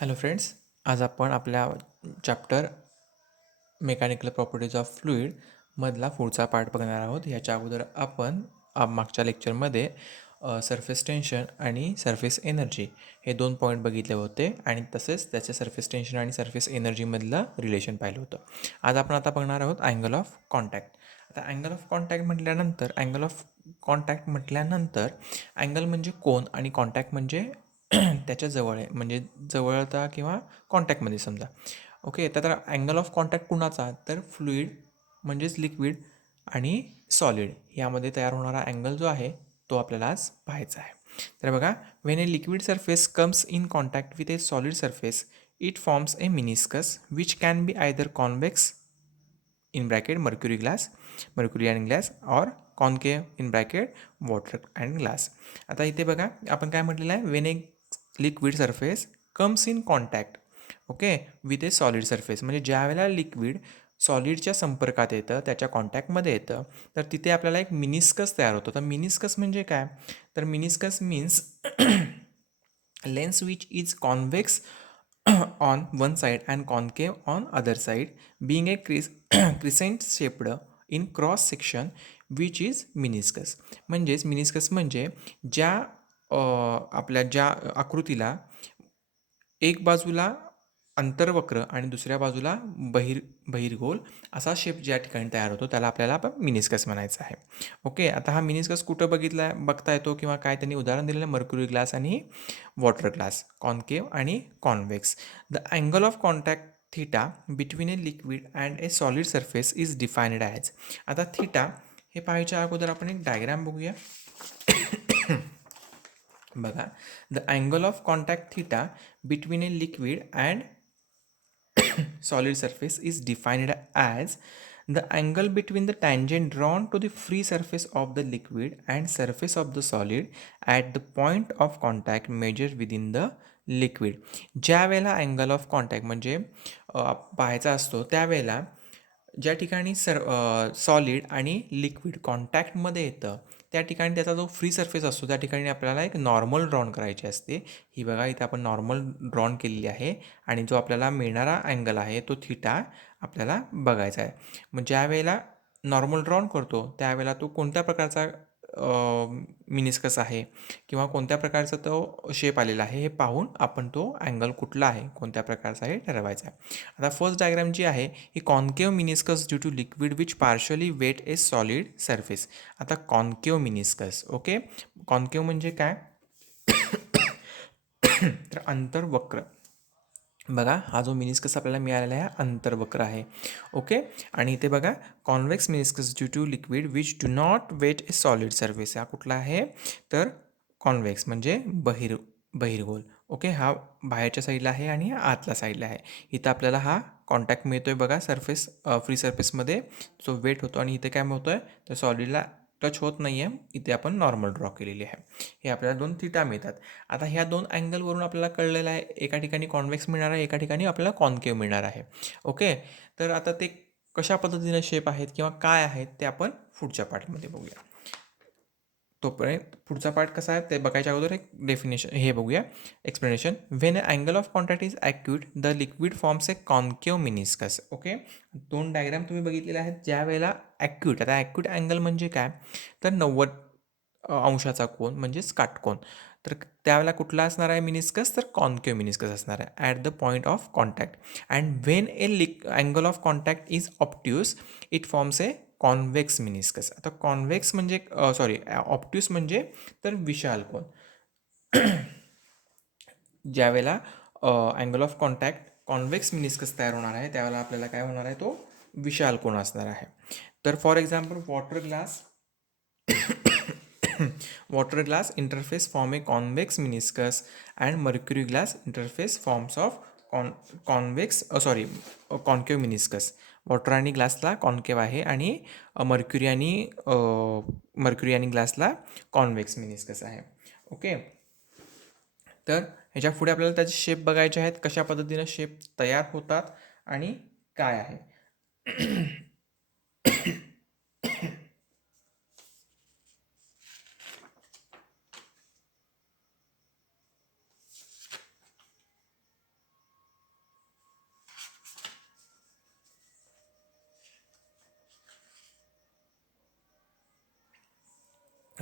Hello friends, आज आपण आपल्या chapter mechanical properties of fluid मधला पुढचा पार्ट बघणार आहोत. याच्या अगोदर आपण मागच्या लेक्चरमध्ये सरफेस टेन्शन आणि सरफेस एनर्जी हे दोन पॉईंट बघितले होते आणि तसेच त्याचे सरफेस टेन्शन आणि सरफेस एनर्जीमधलं रिलेशन पाहिलं होतं. आज आपण आता बघणार आहोत अँगल ऑफ कॉन्टॅक्ट. आता अँगल ऑफ कॉन्टॅक्ट म्हटल्यानंतर अँगल म्हणजे कोन आणि कॉन्टॅक्ट म्हणजे त्याच्या जवळ आहे, म्हणजे जवळता किंवा कॉन्टॅक्टमध्ये समजा. ओके, तर अँगल ऑफ कॉन्टॅक्ट कुणाचा, तर फ्लुईड म्हणजेच लिक्विड आणि सॉलिड यामध्ये तयार होणारा अँगल जो आहे तो आपल्याला आज पाहायचा आहे. तर बघा, when a liquid surface comes in contact with a solid surface it forms a meniscus which can be either convex in bracket mercury and glass or concave in bracket water and glass. आता इथे बघा, आपण काय म्हटलेलं आहे, when a liquid surface comes in contact okay with a solid surface, म्हणजे ज्या वेळेला लिक्विड सॉलिडच्या संपर्कात येतं, त्याच्या कॉन्टॅक्टमध्ये येतं, तर तिथे आपल्याला एक मिनिस्कस तयार होतं. तर मिनिस्कस म्हणजे काय, तर meniscus means lens which is convex on one side and concave on other side, being a crescent shaped in cross section which is meniscus. म्हणजेच मिनिस्कस म्हणजे ज्या आपल्या ज्या आकृतीला एक बाजूला अंतर्वक्र आणि दुसऱ्या बाजूला बहिर्गोल असा शेप ज्या ठिकाणी तयार होतो त्याला आपल्याला आपण मिनिस्कस म्हणायचं आहे. ओके, आता हा मिनिस्कस कुठं बघता येतो किंवा काय, त्यांनी उदाहरण दिलेलं आहे मर्क्युरी ग्लास आणि वॉटर ग्लास, कॉन्केव आणि convex. The angle of contact theta between a liquid and A solid surface is defined as. आता थिटा हे पाहायच्या अगोदर आपण एक डायग्राम बघूया. बघा, the angle of contact theta between a liquid and solid surface is defined as the angle between the tangent drawn to the free surface of the liquid and surface of the solid at the point of contact measured within the liquid. ज्या वेळेला angle of contact म्हणजे पाहायचा असतो त्यावेळेला ज्या ठिकाणी solid आणि liquid कॉन्टॅक्टमध्ये येतं त्या ठिकाणी त्याचा जो फ्री सरफेस असतो त्या ठिकाणी आपल्याला एक नॉर्मल ड्रॉन करायची असते. ही बघा, इथे आपण नॉर्मल ड्रॉन केलेली आहे आणि जो आपल्याला मिळणारा अँगल आहे तो थिटा आपल्याला बघायचा आहे. मग ज्या वेळेला नॉर्मल ड्रॉन करतो त्यावेळेला तो कोणत्या प्रकारचा मिनिस्कस आहे किंवा कोणत्या प्रकारचा तो शेप आलेला आहे हे पाहून आपण तो अँगल कुठला आहे, कोणत्या प्रकारचा आहे ठरवायचा आहे. आता फर्स्ट डायग्राम जी आहे ही concave meniscus due to liquid which partially wet a solid surface. आता कॉन्केव मिनिस्कस, ओके, कॉन्केव म्हणजे काय, तर अंतर्वक्र. बघा, हा जो मिनिस्कस आपल्याला मिळालेला आहे अंतर्वक्र आहे. ओके, आणि इथे बघा convex meniscus due to liquid which do not wet a solid surface. हा कुठला आहे, तर कॉन्व्हेक्स म्हणजे बहिर्गोल. ओके, हा बाहेरच्या साईडला आहे आणि हा आतल्या साईडला आहे. इथं आपल्याला हा कॉन्टॅक्ट मिळतोय बघा सरफेस, फ्री सरफेसमध्ये जो वेट होतो आणि इथे काय होतोय, तर सॉलिडला टच होत नाही आहे. इथे आपण नॉर्मल ड्रॉ केलेली आहे. हे आपल्याला दोन थिटा मिळतात. आता ह्या दोन अँगलवरून आपल्याला कळलेलं आहे, एका ठिकाणी कॉन्व्हेक्स मिळणार आहे, एका ठिकाणी आपल्याला कॉन्केव मिळणार आहे. ओके, तर आता ते कशा पद्धतीने शेप आहेत किंवा काय आहेत ते आपण पुढच्या पार्टमध्ये बघूया. तोपर्यंत पुढचा पार्ट कसा आहे ते बघायच्या अगोदर एक डेफिनेशन हे बघूया, explanation. When a angle of contact is acute the liquid forms a concave meniscus. Okay, दोन डायग्राम तुम्ही बघितलेले आहेत. ज्या वेळेला ॲक्यूट, आता ॲक्यूट अँगल म्हणजे काय, तर 90 अंशाचा कोन म्हणजेच काटकोन. तर त्यावेळेला कुठला असणार आहे मिनिस्कस, तर कॉन्केव मिनिस्कस असणार आहे at the point of contact. And when A angle of contact is obtuse it forms A convex meniscus. आता कॉन्व्हेक्स म्हणजे ऑप्ट्यूस म्हणजे तर विशाल कोन. ज्यावेळेला angle of contact convex meniscus तयार होणार आहे त्यावेळेला आपल्याला काय होणार आहे, तो विशाल कोन असणार आहे. तर for example water glass interface form a convex meniscus and mercury glass interface forms of concave meniscus. Water आणि ग्लासला कॉन्केव आहे आणि मर्क्युरी आणि ग्लासला कॉन्व्हेक्स मिनिस्कस आहे. ओके, तर ह्याच्या पुढे आपल्याला त्याचे शेप बघायचे आहेत, कशा पद्धतीनं शेप तयार होतात आणि काय आहे.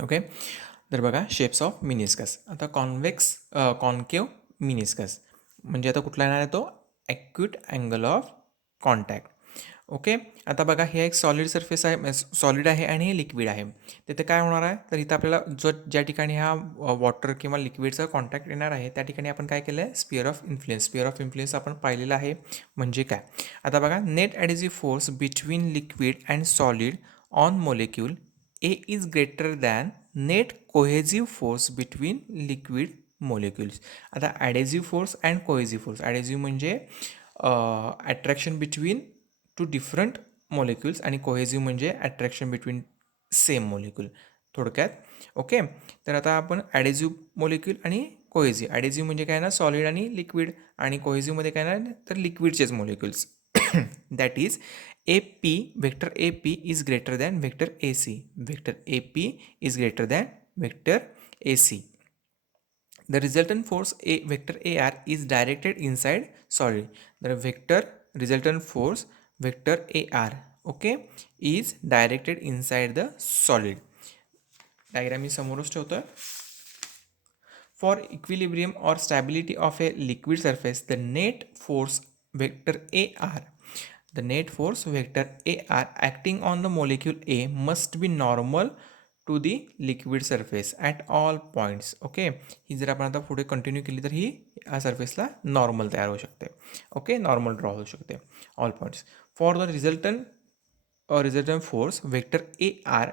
ओके. तर बघा शेप्स ऑफ मिनिस्कस. आता कॉन्केव मिनिस्कस म्हणजे आता कुठला येणार आहे तो acute angle of contact. Okay. आता बघा हे एक सॉलिड सरफेस आहे, सॉलिड आहे आणि हे लिक्विड आहे. तिथे काय होणार आहे, तर इथं आपल्याला ज्या ठिकाणी हा वॉटर किंवा लिक्विडचा कॉन्टॅक्ट येणार आहे त्या ठिकाणी आपण काय केलं आहे, स्पिअर ऑफ इन्फ्लुएन्स आपण पाहिलेलं आहे. म्हणजे काय, आता बघा net adhesive force between liquid and solid on molecule A is greater than net cohesive force between liquid molecules. आता adhesive force and cohesive force, adhesive म्हणजे attraction between two different molecules आणि कोहेझिव्ह म्हणजे attraction between same molecule थोडक्यात. Okay. तर आता आपण adhesive molecule आणि कोहेझिव्ह, adhesive म्हणजे काय ना सॉलिड आणि लिक्विड, आणि कोहेझिव्हमध्ये काय ना तर लिक्विडचेच molecules. That is A P, vector A P is greater than vector A C. Vector A P is greater than vector A C. The resultant force A vector AR is directed inside solid. The resultant force vector AR, okay, is directed inside the solid. Diagram मी समोरच ठेवतोय. For equilibrium or stability of a liquid surface, the net force vector AR acting on the molecule A must be normal to the liquid surface at all points. Okay. ही जर आपण आता पुढे continue केली तर ही या सरफेसला नॉर्मल तयार होऊ शकते. ओके. नॉर्मल ड्रॉ होऊ शकते all points. For the resultant force vector A R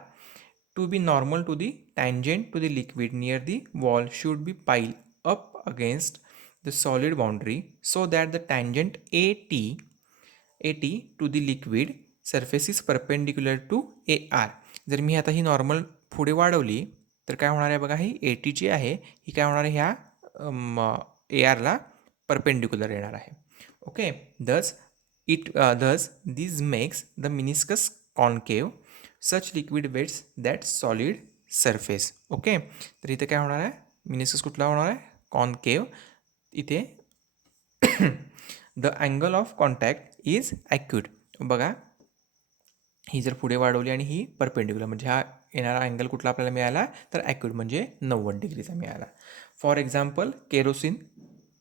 to be normal to the tangent to the liquid near the wall should be pile up against the solid boundary so that the tangent A T to the liquid surface is perpendicular to A R. जर मी आता ही normal पुढे वाढवली तर काय होणार आहे बघा, ही ए टी जी आहे ही काय होणार आहे, ह्या ए आरला परपेंडिक्युलर येणार आहे. Okay. Thus this makes the meniscus concave such liquid wets that solid surface. Okay. तर इथे काय होणार आहे, मिनिस्कस कुठला होणार आहे, कॉन्केव. इथे the angle of contact is acute. बघा ही जर पुढे वाढवली आणि ही परपेंडिक्युलर म्हणजे हा येणारा अँगल कुठला आपल्याला मिळाला, तर ॲक्यूट म्हणजे 90 डिग्रीचा मिळाला. For example kerosene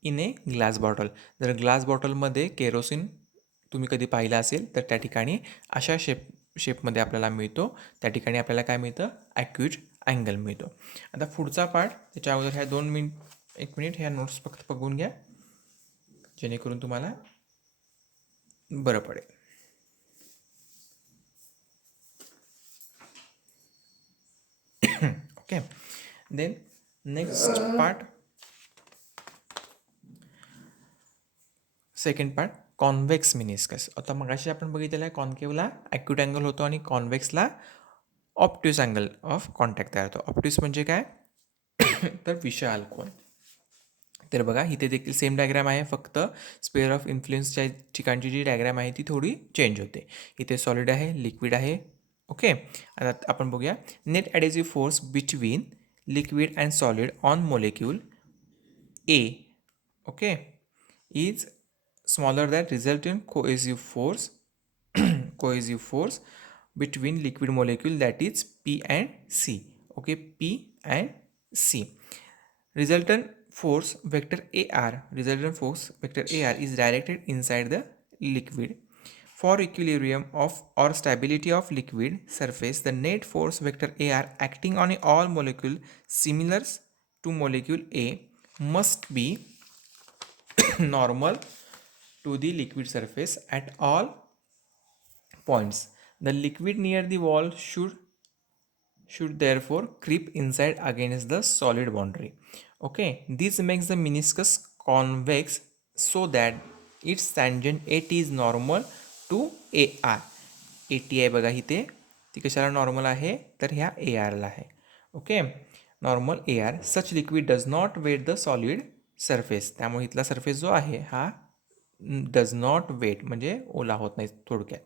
in a glass bottle. जर ग्लास बॉटलमध्ये केरोसिन तुम्ही कधी पाहिलं असेल तर त्या ठिकाणी अशा शेपमध्ये आपल्याला मिळतो, त्या ठिकाणी आपल्याला काय मिळतं, ॲक्यूट अँगल मिळतो. आता पुढचा पार्ट, त्याच्या अगोदर ह्या 1 मिनिट ह्या नोट्स फक्त बघून घ्या जेणेकरून तुम्हाला बरं पडेल. Okay. Then next part, second part, convex meniscus. आता मगाशी आपण बघितलेलं आहे कॉन्केवला ॲक्यूट अँगल होतो आणि कॉन्व्हेक्सला ऑप्ट्यूस अँगल ऑफ कॉन्टॅक्ट तयार होतो. ऑप्ट्यूस म्हणजे काय, तर विशाल कोन. तर बघा इथे देखील सेम डायग्राम आहे, फक्त स्पेअर ऑफ इन्फ्लुएन्सच्या ठिकाणची जी डायग्राम आहे ती थोडी चेंज होते. इथे सॉलिड आहे, लिक्विड आहे. ओके. आता आपण बघूया net adhesive force between liquid and solid on molecule A, okay, is smaller than resultant cohesive force between liquid molecule, that is P and C. Okay, P and C. Resultant force vector AR is directed inside the liquid. For equilibrium of or stability of liquid surface, the net force vector AR acting on all molecule similar to molecule A must be normal to the liquid surface at all points. The liquid near the wall should therefore creep inside against the solid boundary. Okay, this makes the meniscus convex so that its tangent AT is normal to AR. AT आहे बघा इथे, ती कशाला normal आहे तर ह्या ARला आहे. Okay. Normal AR. Such liquid does not wet the solid surface. त्यामुळे इथला सरफेस जो आहे हा डज नॉट वेट म्हणजे ओला होत नाही थोडक्यात.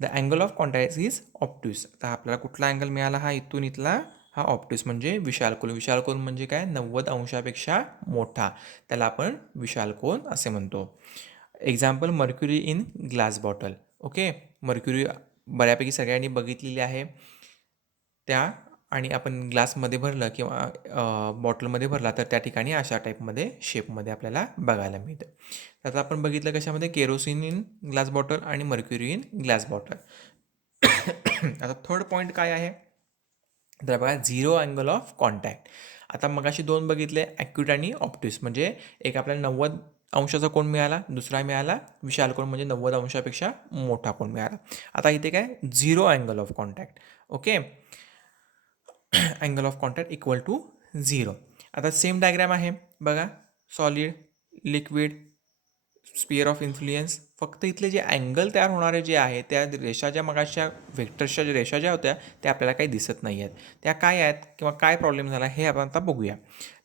The angle of contact is obtuse. आता आपल्याला कुठला अँगल मिळाला, हा इथून इथला हा ऑप्ट्यूस म्हणजे विशालकोन. विशालकोन म्हणजे काय, 90 अंशापेक्षा मोठा, त्याला आपण विशालकोन असे म्हणतो. Example mercury in glass bottle. Okay. Mercury बऱ्यापैकी सगळ्यांनी बघितलेली आहे. त्या आणि आपण ग्लासमध्ये भरलं किंवा बॉटलमध्ये भरला तर त्या ठिकाणी अशा टाईपमध्ये शेपमध्ये आपल्याला बघायला मिळतं. तर आता आपण बघितलं कशामध्ये केरोसिन इन ग्लास बॉटल आणि मर्क्युरी इन ग्लास बॉटल. आता थर्ड पॉईंट काय आहे तर बघा झिरो अँगल ऑफ कॉन्टॅक्ट. आता मगाशी दोन बघितले ॲक्यूट आणि ऑप्टिस, म्हणजे एक आपल्याला 90 अंशाचा कोन मिळाला, दुसरा मिळाला विशाल कोन म्हणजे 90 अंशापेक्षा मोठा कोन मिळाला. आता इथे काय zero angle of contact. Okay, angle of contact equal to zero. आता सेम डायग्रॅम आहे बघा, solid, liquid, sphere of influence. फक्त इथले जे अँगल तयार होणारे जे आहे त्या रेषा ज्या मगाच्या व्हेक्टर्सच्या ज्या रेषा ज्या होत्या त्या आपल्याला काही दिसत नाही आहेत. त्या काय आहेत किंवा काय प्रॉब्लेम झाला हे आपण आता बघूया.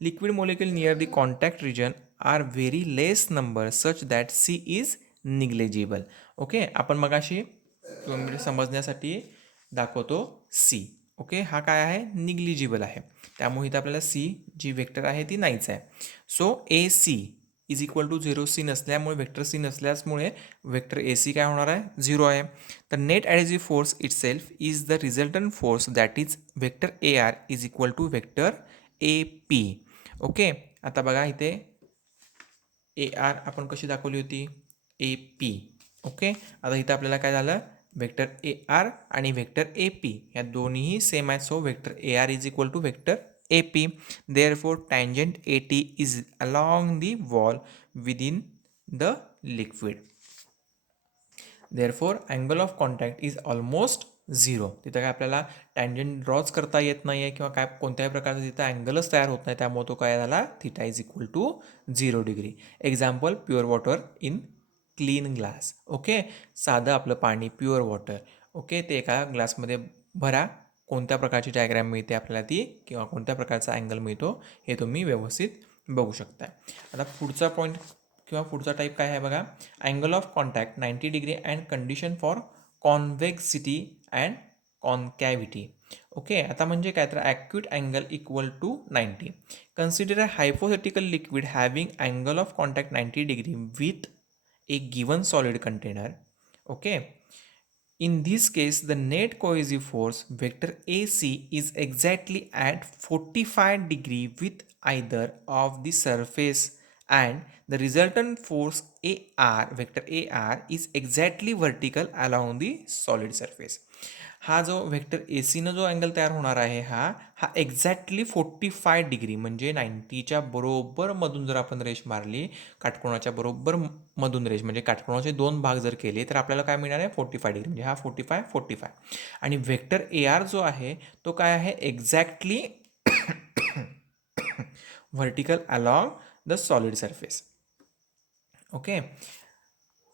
Liquid molecule near the contact region are very less number such that C is negligible. Okay, आपण मगाशी समजण्यासाठी दाखवतो सी. ओके, हा काय आहे निग्लिजिबल आहे, त्यामुळे इथं आपल्याला सी जी वेक्टर आहे ती नाहीच आहे. So A C is equal to zero. C नसल्यामुळे वेक्टर सी नसल्यामुळे वेक्टर ए सी काय होणार आहे झिरो आहे. तर net adhesive force itself is the resultant force that is vector A R is equal to vector A P. Okay, आता बघा इथे ए आर आपण कशी दाखवली होती ए पी. ओके, आता इथं आपल्याला काय झालं वेक्टर ए आर आणि वेक्टर ए पी या दोन्हीही सेम आहेत. So vector A R is equal to vector A P. Therefore tangent A T is along the wall within the liquid. Therefore angle of contact is almost zero. तिथं काय आपल्याला tangent ड्रॉच करता येत नाही आहे किंवा काय कोणत्याही प्रकारचा तिथं अँगलच तयार होत नाही, त्यामुळे तो काय झाला theta is equal to 0 degree. Example pure water in clean glass. Okay, साधं आपलं पाणी प्युअर वॉटर. ओके, ते एका ग्लासमध्ये भरा, कोणत्या प्रकारची डायग्रॅम मिळते आपल्याला ती किंवा कोणत्या प्रकारचा अँगल मिळतो हे तुम्ही व्यवस्थित बघू शकता. आता पुढचा पॉईंट किंवा पुढचा टाईप काय आहे बघा, angle of contact 90 degree and condition for convexity and concavity. Okay, आता म्हणजे काय तर acute angle equal to 90. Consider a hypothetical liquid having angle of contact 90 degree with a given solid container. Okay, in this case the net cohesive force vector AC is exactly at 45 degree with either of the surface, and the resultant force AR vector AR is exactly vertical along the solid surface. हा जो vector A सीनं जो angle तयार होणार आहे हा exactly 45 degree म्हणजे 90च्या बरोबर मधून जर आपण रेष मारली, काटकोणाच्या बरोबर मधून रेष म्हणजे काटकोणाचे दोन भाग जर केले तर आपल्याला काय मिळणार आहे 45 डिग्री, म्हणजे हा 45. आणि व्हेक्टर ए आर जो आहे तो काय आहे exactly vertical along the solid surface. Okay,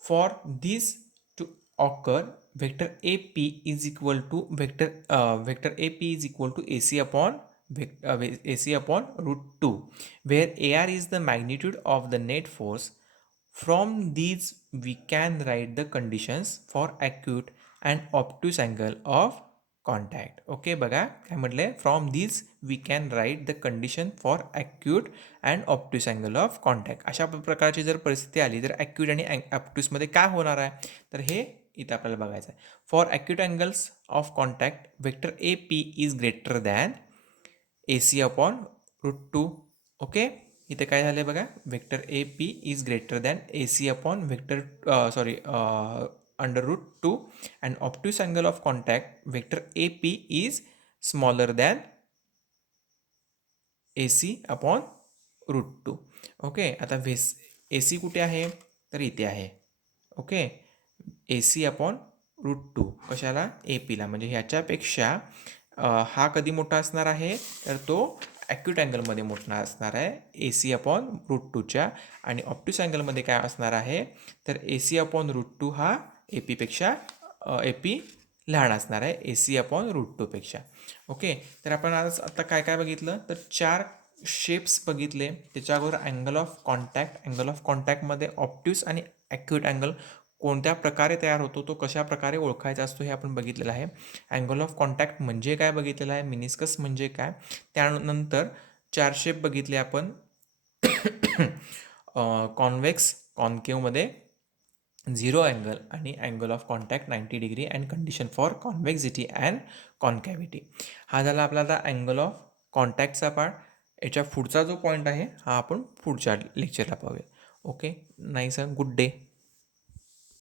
for this to occur vector AP is equal to vector AP is equal to AC upon AC upon root 2, where AR is the magnitude of the net force. From these we can write the conditions for acute and obtuse angle of contact. Okay, बघा काय म्हटलं from this we can write the condition for acute and obtuse angle of contact. अशा प्रकारची जर परिस्थिती आली तर acute आणि ऑप्ट्यूसमध्ये काय होणार आहे तर हे इथं आपल्याला बघायचं आहे. For acute angles of contact vector A P is greater than A C upon root 2. Okay, इथे काय झालं आहे बघा vector A P is greater than A C upon vector under root 2 and obtuse angle of contact vector AP is smaller than AC upon root 2. Okay, आता AC कुठे आहे तर इथे आहे. ओके, AC अपॉन रूट 2 कशाला APला, म्हणजे ह्याच्यापेक्षा हा कधी मोठा असणार आहे तर तो ॲक्यूट अँगलमध्ये मोठा असणार आहे AC अपॉन रूट 2च्या, आणि ऑप्ट्यूस अँगलमध्ये काय असणार आहे तर AC अपॉन रूट 2 हा AP लहान असणार आहे AC अपॉन रूट 2पेक्षा. ओके, तर आपण आज आता काय काय बघितलं तर 4 शेप्स बघितले, त्याच्या अगोदर अँगल ऑफ कॉन्टॅक्टमध्ये ऑप्ट्यूस आणि ॲक्यूट अँगल कोणत्या प्रकारे तयार होतो, तो कशा प्रकारे ओळखायचा असतो हे आपण बघितलेलं आहे. अँगल ऑफ कॉन्टॅक्ट म्हणजे काय बघितलेलं आहे, मिनिस्कस म्हणजे काय, त्यानंतर 4 शेप बघितले आपण कॉन्व्हेक्स, कॉन्केवमध्ये झिरो अँगल आणि angle of contact 90 degree and condition for convexity and concavity. हा झाला आपला आता अँगल ऑफ कॉन्टॅक्टचा पार्ट. याच्या पुढचा जो पॉईंट आहे हा आपण पुढच्या लेक्चरला पाहूया. ओके, नाही सर, गुड डे.